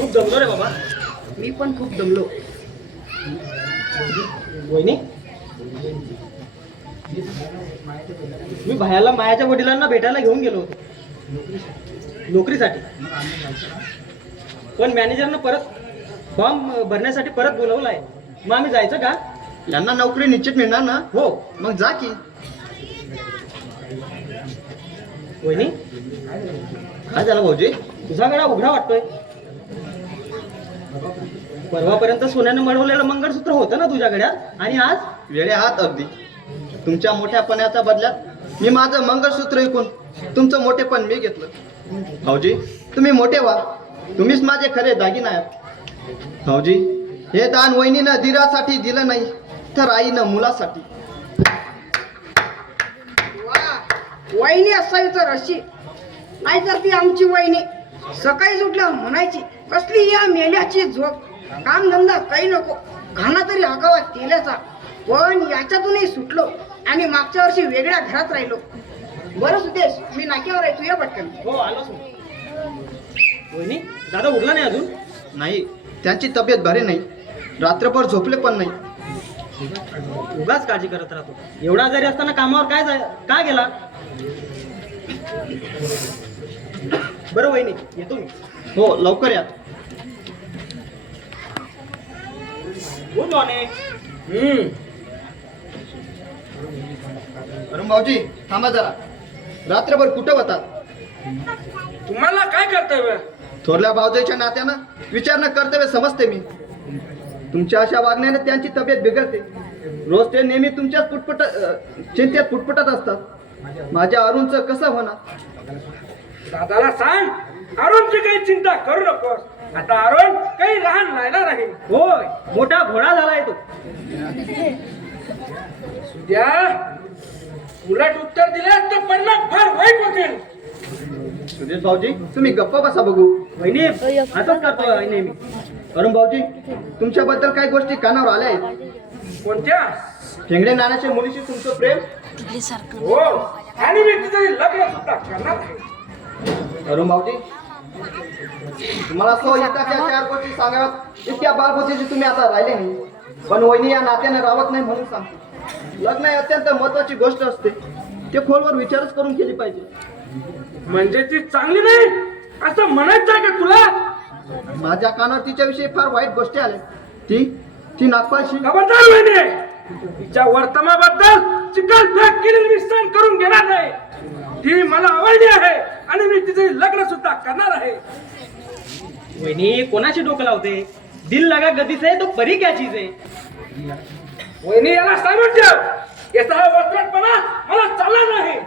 खूप दमलो रे बाबा. मी पण खूप दमलो. वहिनी, मी भायाला मायाच्या वडिलांना भेटायला घेऊन गेलो होतो नोकरीसाठी. पण मॅनेजरनं परत फॉर्म भरण्यासाठी परत बोलवलं आहे. मग आम्ही जायचं का? यांना नोकरी निश्चित मिळणार ना? हो. मग जा की. वहिनी, काय झालं भाऊजी? तुझा गळा उघडा वाटतोय. परवापर्यंत सोन्यानं मळवलेलं मंगळसूत्र होतं ना तुझ्या गळ्यात, आणि आज वेळे आहात अगदी. तुमच्या मोठ्यापणाच्या बदल्यात मी माझं मंगळसूत्र विकून तुमचं मोठेपण मी घेतलं. भाऊजी, तुम्ही मोठे व्हा. तुम्हीच माझे खरे दागिने आहात. भाऊजी, हे दान वहिनीनं दिरासाठी दिलं नाही, तर आईनं मुलासाठी. वहिनी असावी तर अशी, नाही तर ती आमची वहिनी. सकाळी उठल्यावर म्हणायची, कसली या मेल्याची झोप, कामधंदा काही नको, घाणा तरी हकावा तेलाचा. पण याच्यातूनही सुटलो आणि मागच्या वर्षी वेगळ्या घरात राहिलो. बरं सुदेश, मी नाक्यावर आहे, तू या पटकन. हो आलोच. वहिनी, दादा उठला नाही अजून? नाही, त्यांची तब्येत बरी नाही, रात्रभर झोपले पण नाही. उगाच काळजी करत राहतो. एवढा आजारी असताना कामावर काय गेला? बरं वहिनी, येतो मी. हो, लवकर या. Good morning. अरुण भाऊजी, थांबा जरा. रात्रभर कुठं होतात? तुम्हाला काय कर्तव्य? थोरल्या भाऊजाईच्या नात्यानं विचारणं कर्तव्य समजते मी. तुमच्या अशा वागण्याने त्यांची तब्येत बिघडते. रोज ते नेहमी तुमच्याच चिंतेत पुटपुटत असतात. माझ्या अरुणचं कसं होणार? दादाला सांग, अरुणची काही चिंता करू नकोस. आता अरुण काही लहान राहिला नाही. होय, मोठा घोडा झालाय तो. उद्या उलट उत्तर दिल्यास तर परिणाम फार वाईट होतील. सुदेश भाऊजी, तुम्ही गप्पा बसा बघू. वहिनी, असंच करतो नेहमी. अरुण भाऊजी, तुमच्याबद्दल काही गोष्टी कानावर आल्या आहेत. कोणत्या? शेंगडे नानाच्या मुलीशी तुमचं प्रेम. हो, आणि मी तिचं लग्न सुद्धा करणार आहे. अरुण भाऊजी, तुम्हाला एकाच्या 4 गोष्टी सांगाव्यात इतक्या बाळबुद्धीची तुम्ही आता राहिले नाही. पण वहिनी या नात्याने राहत नाही म्हणून सांगतो. लग्न ही अत्यंत महत्वाची गोष्ट असते. ते खोलवर विचारच करून केली पाहिजे. म्हणजे ती चांगली नाही असं म्हणायचं आहे का तुला? माझ्या कानावर तिच्याविषयी फार वाईट गोष्टी आल्या. ती नागपाशी. खबरदार वहिनी, तिच्या वर्तमानाबद्दल चिकल फेक केलेली मी सहन करून घेणार नाही. ती मला आवडली आहे आणि मी तिचे लग्न सुद्धा करणार आहे. वहिनी, कोणाची डोकं लावते? दिल लगा गदी से तो परी क्या चीज है? वहिनी, याला सांगून ठेव, याचा हा वक्रटपणा मला चालला नाही.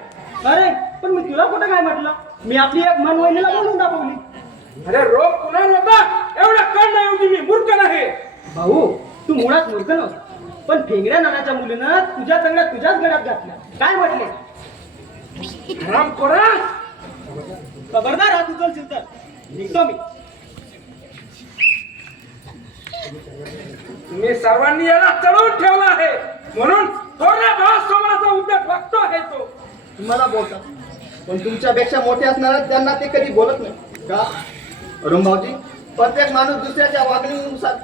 अरे, पण मी तुला कुठं काय म्हटलं? मी आपली एक मन वहिनीला बोलून दाखवली. अरे, रोग कुणाला होता एवढा कळण्याऐवजी मी मूर्ख नाही. भाऊ, तू मुळात मूर्ख नव्हता. पण फेंगड्या नानाच्या मुलीनं तुझ्या चांगल्या तुझ्याच गळ्यात घातल्या. काय म्हटले? हरामखोरा, खबरदार, हात उचलशील तर निघतो मी. तुम्ही सर्वांनी याला चढवून ठेवला आहे म्हणून थोड्या भावासमोरचा उद्धट वागतो आहे तो. तुम्हाला बोलतात, पण तुमच्यापेक्षा मोठे असणाऱ्या त्यांना ते कधी बोलत नाही का? अरुण भाऊजी, प्रत्येक माणूस दुसऱ्याच्या वागणीनुसार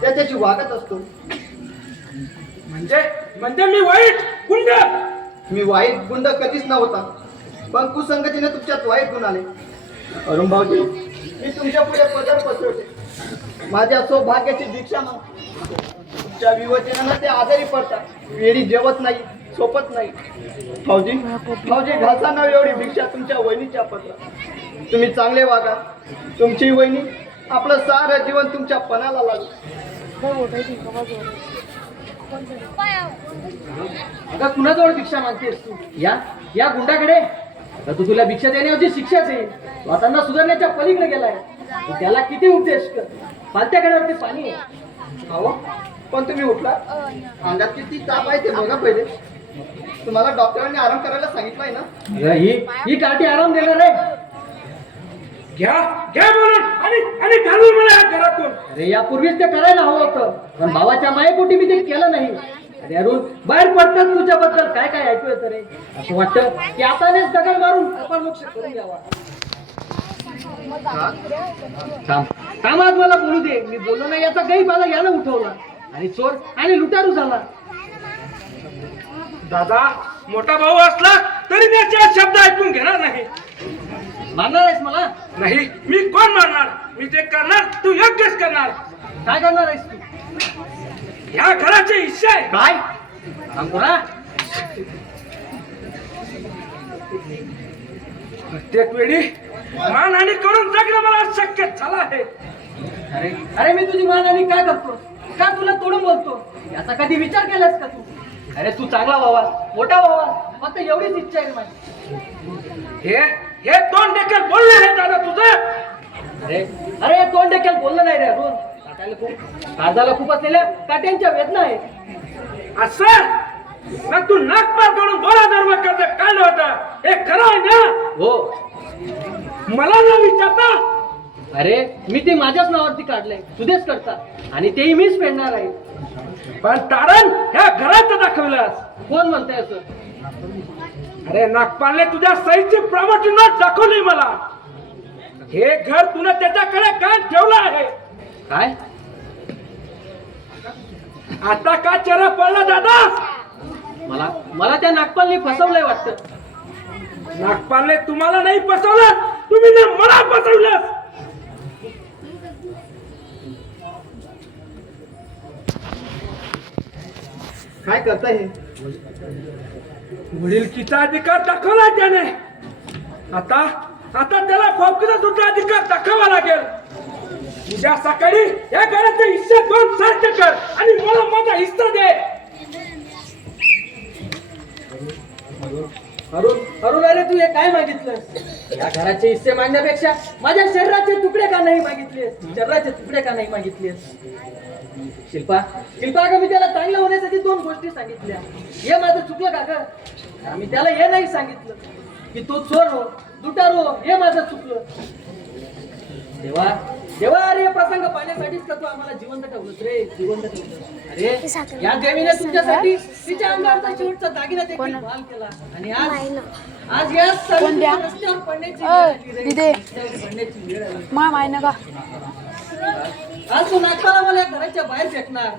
त्याच्याशी वागत असतो. म्हणजे मी वाईट गुंड? मी वाईट गुंड कधीच नव्हता, पण कुसंगतीने तुमच्यात वाईट गुण आले. अरुण भाऊजी, मी तुमच्या पुढे पदर पसरवते. माझ्या सौभाग्याची दीक्षा माग. तुमच्या विवचनानं ते आजारी पडतात, वेळी जेवत नाही, सोपत नाही. भाऊजी घालता न एवढी भिक्षा तुमच्या वहिनीच्या पत्रात. तुम्ही चांगले वागा. तुमची वहिनी आपलं सारं जीवन तुमच्या पणाला लागलं. अगं, कुणाजवळ भिक्षा मागतेस तू? या गुंडाकडे. तर तुला भिक्षा देण्याची शिक्षाच आहे. तो आता सुधारण्याच्या पलीकडे गेलाय. त्याला किती उपदेश कर. पालत्या गड्यावरती पाणी आहे. हो, पण तुम्ही उठला. अंगात किती ताप आहे ते बघा पहिले. तुम्हाला डॉक्टरांनी आराम करायला सांगितलंय ना? ही काठी आराम देणार आहे. घ्या बोलून आणि घालून मला या घरातून. अरे, यापूर्वीच ते करायला हवं होतं, पण भावाच्या मायेपोटी मी ते केलं नाही. अरे अरुण, बाहेर पडतात तुझ्याबद्दल काय काय ऐकू येतं रे. असं वाटतं की आतानेच दगड मारून कपाळ मोक्ष करून द्यावा. थांब. थांब आज मला बोलू दे. मी बोललो नाही याचा गैरफायदा यानं उठवला आणि चोर आणि लुटारू झाला. दादा मोठा भाऊ असला तरी त्याचे शब्द ऐकून घेणार नाही. मारणार आहेस मला? नाही मी कोण मारणार. मी जे करणार तू योग्यच करणार. काय करणार आहेस तू? ह्या घराचे हिस्से आहे. काय काम करा. प्रत्येक वेळी मानहानी करून जगणं मला शक्य झालं आहे. अरे अरे मी तुझी मानहानी काय करतो? का तुला तोडून बोलतो? याचा कधी विचार केलास का तू? अरे तू चांगला व्हावा, मोठा व्हावा, फक्त एवढीच इच्छा आहे माझी. हे तोंड देखील बोलले आहे दादा तुझं. अरे अरे तोंड देखील बोललं नाही रे अजून. काळजाला खूप असलेल्या काट्यांच्या वेदना आहे. असं ना तू नागपाल कडून बोला धर्म कर्ज काढलं होतं हे खरं आहे ना? हो. मला न विचारता. अरे मी ते माझ्याच नावावरती काढलंय, तुझेच करता आणि तेही मीच फेडणार आहे. पण तारण ह्या घराचं दाखवलंस. कोण म्हणतंय असं? अरे नागपालने तुझ्या सहीची प्रॉपर्टी नोट दाखवली मला. हे घर तुला त्याच्याकडे काय ठेवलं आहे? काय? आता का चेहरा पडला दादा? मला मला त्या नागपालने फसवलंय वाटतं. नागपालने तुम्हाला नाही फसवलं, तुम्ही ना मला फसवलं. काय करताय हे? वडीलकीचा अधिकार दाखवला त्याने. आता आता त्याला फौकीचा सुद्धा अधिकार दाखवावा लागेल. उद्या सकाळी या घराचे हिस्से 2 सारखे कर आणि मला माझा हिस्सा दे. अरुण अरुण अरे तू हे काय मागितलं? या घराचे हिस्से मागण्यापेक्षा माझ्या शरीराचे तुकडे का नाही मागितले? शरीराचे तुकडे का नाही मागितले? शिल्पा शिल्पा अगं मी त्याला चांगलं होण्यासाठी 2 गोष्टी सांगितल्या. हे माझं चुकलं का गं? आम्ही त्याला हे नाही सांगितलं की तो चोर हो, लुटारू हो. हे माझं चुकलं. देवा देवा अरे हे प्रसंग पाहण्यासाठीच का तू आम्हाला जिवंत ठेवलंस रे, जिवंत ठेवलं. अरे या देवीने तुमच्यासाठी तिच्या अंगावरचा शेवटचा दागिना देखील माल केला आणि आज या रस्त्यावर पडण्याची वेळ आली रे. रस्त्यावर पडण्याची वेळ आली. माय नका आज तू नागपाला मला या घराच्या बाहेर फेकणार.